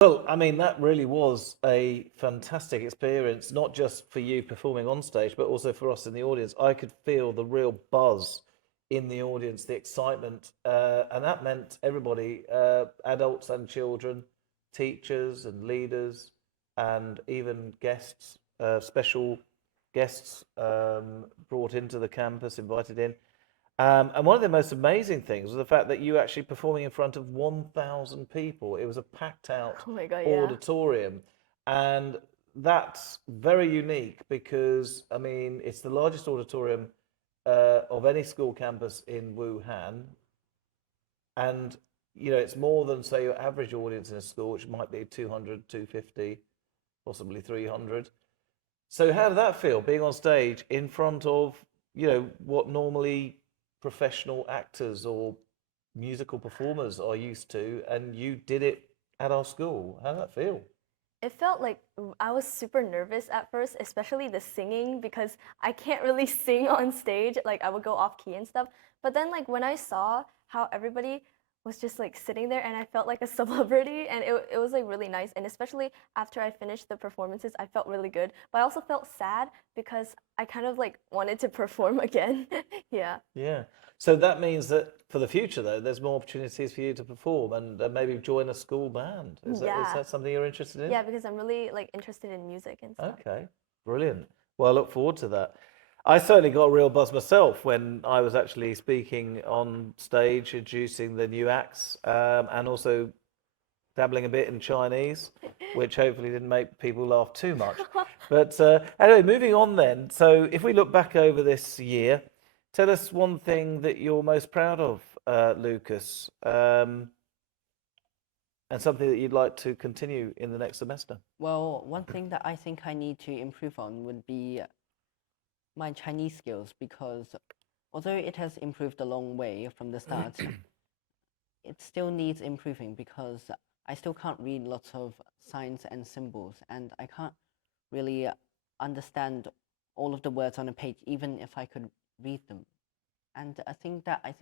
Well, I mean, that really was a fantastic experience, not just for you performing on stage, but also for us in the audience. I could feel the real buzz in the audience, the excitement, and that meant everybody, adults and children, teachers and leaders, and even guests, special guests brought into the campus, invited in. And one of the most amazing things was the fact that you actually performing in front of 1,000 people. It was a packed out Oh my God, yeah. auditorium. And that's very unique because, I mean, it's the largest auditorium of any school campus in Wuhan. And, it's more than, say, your average audience in a school, which might be 200, 250, possibly 300. So how did that feel, being on stage in front of, what normally professional actors or musical performers are used to, and you did it at our school? How did that feel? It felt like I was super nervous at first, especially the singing because I can't really sing on stage. Like I would go off key and stuff. But then like when I saw how everybody was just like sitting there and I felt like a celebrity and it was like really nice. And especially after I finished the performances, I felt really good. But I also felt sad because I kind of like wanted to perform again. Yeah. Yeah. So that means that for the future, though, there's more opportunities for you to perform and maybe join a school band. Is Yeah. that something you're interested in? Yeah, because I'm really like interested in music and stuff. Okay, brilliant. Well, I look forward to that. I certainly got a real buzz myself when I was actually speaking on stage, introducing the new acts, and also dabbling a bit in Chinese, which hopefully didn't make people laugh too much. But anyway, moving on then. So if we look back over this year, tell us one thing that you're most proud of, Lucas, and something that you'd like to continue in the next semester. Well, one thing that I think I need to improve on would be my Chinese skills because although it has improved a long way from the start, it still needs improving because I still can't read lots of signs and symbols and I can't really understand all of the words on a page, even if I could read them. And a thing that I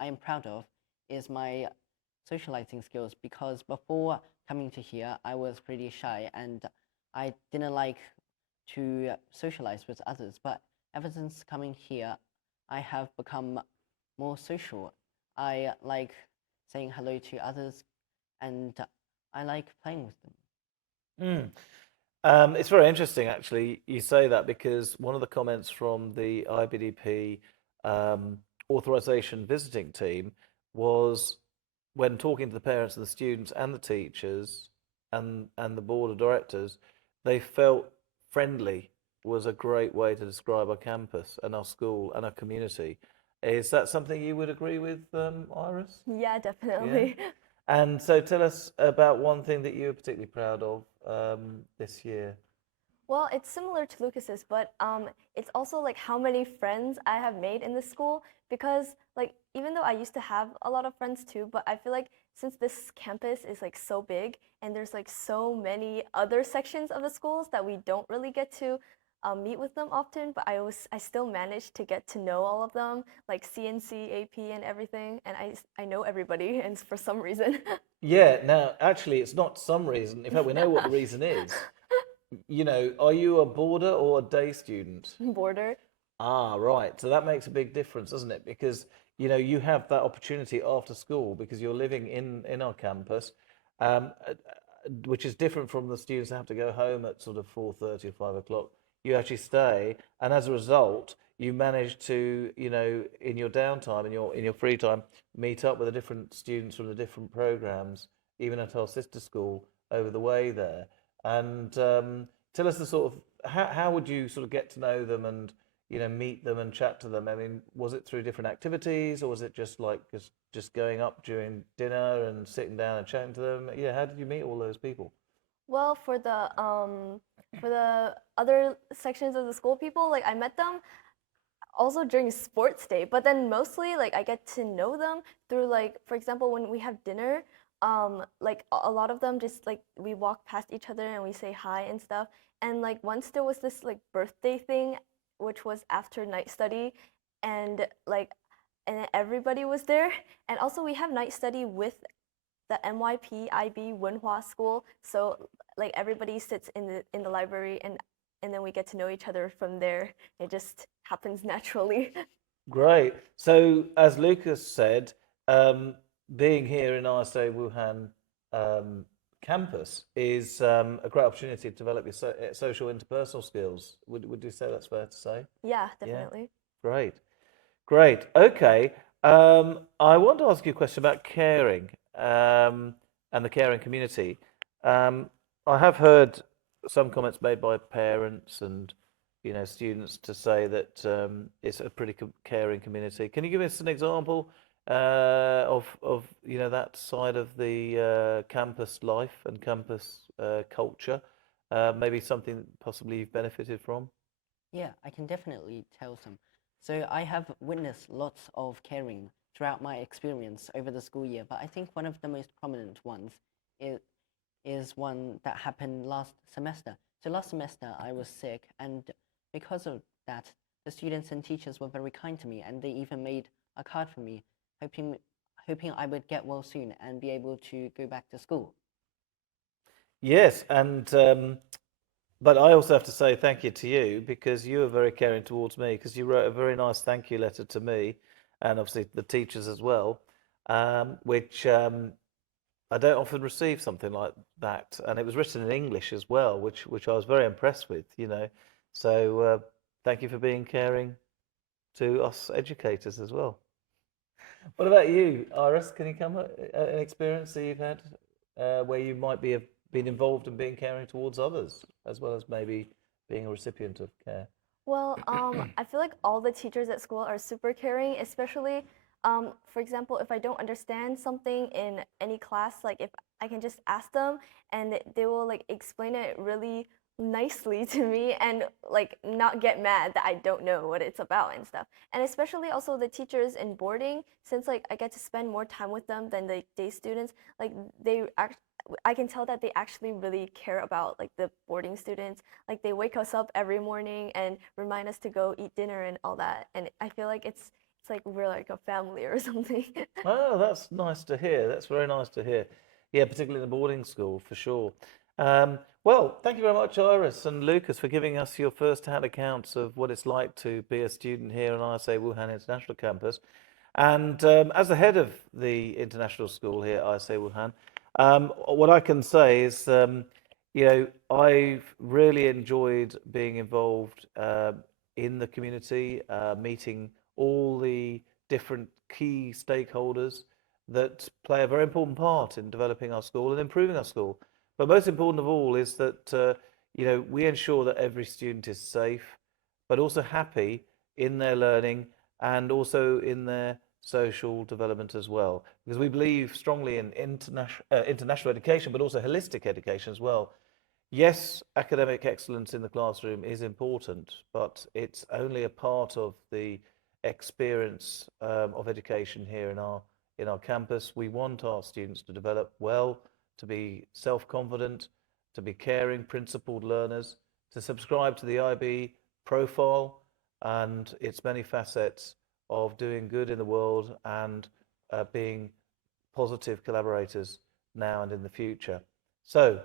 am proud of is my socializing skills because before coming to here, I was pretty shy and I didn't like to socialize with others. But ever since coming here, I have become more social. I like saying hello to others and I like playing with them. Mm. It's very interesting, actually, you say that because one of the comments from the IBDP authorization visiting team was when talking to the parents and the students and the teachers and the board of directors, they felt friendly was a great way to describe our campus and our school and our community. Is that something you would agree with, Iris? Yeah, Yeah. definitely. And so tell us about one thing that you're particularly proud of this year. Well, it's similar to Lucas's, but it's also like how many friends I have made in this school because like even though I used to have a lot of friends too, but I feel like since this campus is like so big and there's like so many other sections of the schools that we don't really get to meet with them often, but I still managed to get to know all of them, like CNC, AP, and everything, and I know everybody, and for some reason. Yeah, now actually, it's not some reason. In fact, we know what the reason is. Are you a boarder or a day student? Border. Ah, right. So that makes a big difference, doesn't it? Because, you have that opportunity after school because you're living in our campus, which is different from the students that have to go home at sort of 4:30 or 5 o'clock. You actually stay, and as a result, you manage to, in your downtime, in your free time, meet up with the different students from the different programs, even at our sister school over the way there. And tell us the sort of how would you sort of get to know them and meet them and chat to them? I mean, was it through different activities, or was it just like just going up during dinner and sitting down and chatting to them? Yeah, how did you meet all those people? Well, for the other sections of the school people, like I met them also during sports day, but then mostly like I get to know them through like for example when we have dinner, like a lot of them just like we walk past each other and we say hi and stuff. And like once there was this like birthday thing, which was after night study, and like and everybody was there. And also we have night study with the 𝗓𝗚𝗡𝗑𝗓𝗓 Wenhua school. So like everybody sits in the library, and then we get to know each other from there. It just happens naturally. Great. So, as Lucas said, being here in ISA Wuhan campus is a great opportunity to develop your social interpersonal skills. Would you say that's fair to say? Yeah, definitely. Great. Great. Okay. I want to ask you a question about caring and the caring community. I have heard some comments made by parents and students to say that it's a pretty caring community. Can you give us an example of that side of the campus life and campus culture? Maybe something possibly you've benefited from? Yeah, I can definitely tell some. So I have witnessed lots of caring throughout my experience over the school year, but I think one of the most prominent ones is one that happened last semester. So last semester I was sick, and because of that, the students and teachers were very kind to me, and they even made a card for me, hoping I would get well soon and be able to go back to school. Yes, and but I also have to say thank you to you because you were very caring towards me because you wrote a very nice thank you letter to me and obviously the teachers as well, which I don't often receive something like that, and it was written in English as well, which I was very impressed with. So thank you for being caring to us educators as well. What about you, Iris? Can you come an experience that you've had where you might have been involved in being caring towards others, as well as maybe being a recipient of care? Well, I feel like all the teachers at school are super caring, especially, for example, if I don't understand something in any class, like if I can just ask them and they will like explain it really nicely to me and like not get mad that I don't know what it's about and stuff. And especially also the teachers in boarding, since like I get to spend more time with them than the day students, like I can tell that they actually really care about like the boarding students. Like they wake us up every morning and remind us to go eat dinner and all that. And I feel like it's like we're like a family or something. Oh, that's nice to hear. That's very nice to hear. Yeah, particularly in the boarding school, for sure. Well, thank you very much, Iris and Lucas, for giving us your first-hand accounts of what it's like to be a student here on ISA Wuhan International Campus. And as the head of the international school here at ISA Wuhan, what I can say is, I've really enjoyed being involved in the community, meeting all the different key stakeholders that play a very important part in developing our school and improving our school. But most important of all is that we ensure that every student is safe, but also happy in their learning and also in their social development as well. Because we believe strongly in international education, but also holistic education as well. Yes, academic excellence in the classroom is important, but it's only a part of the experience of education here in our campus. We want our students to develop well, to be self-confident, to be caring, principled learners, to subscribe to the IB profile and its many facets of doing good in the world and being positive collaborators now and in the future. So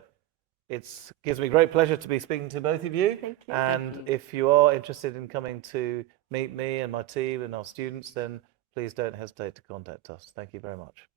it gives me great pleasure to be speaking to both of you. Thank you. And Thank you. if you are interested in coming to meet me and my team and our students, then please don't hesitate to contact us. Thank you very much.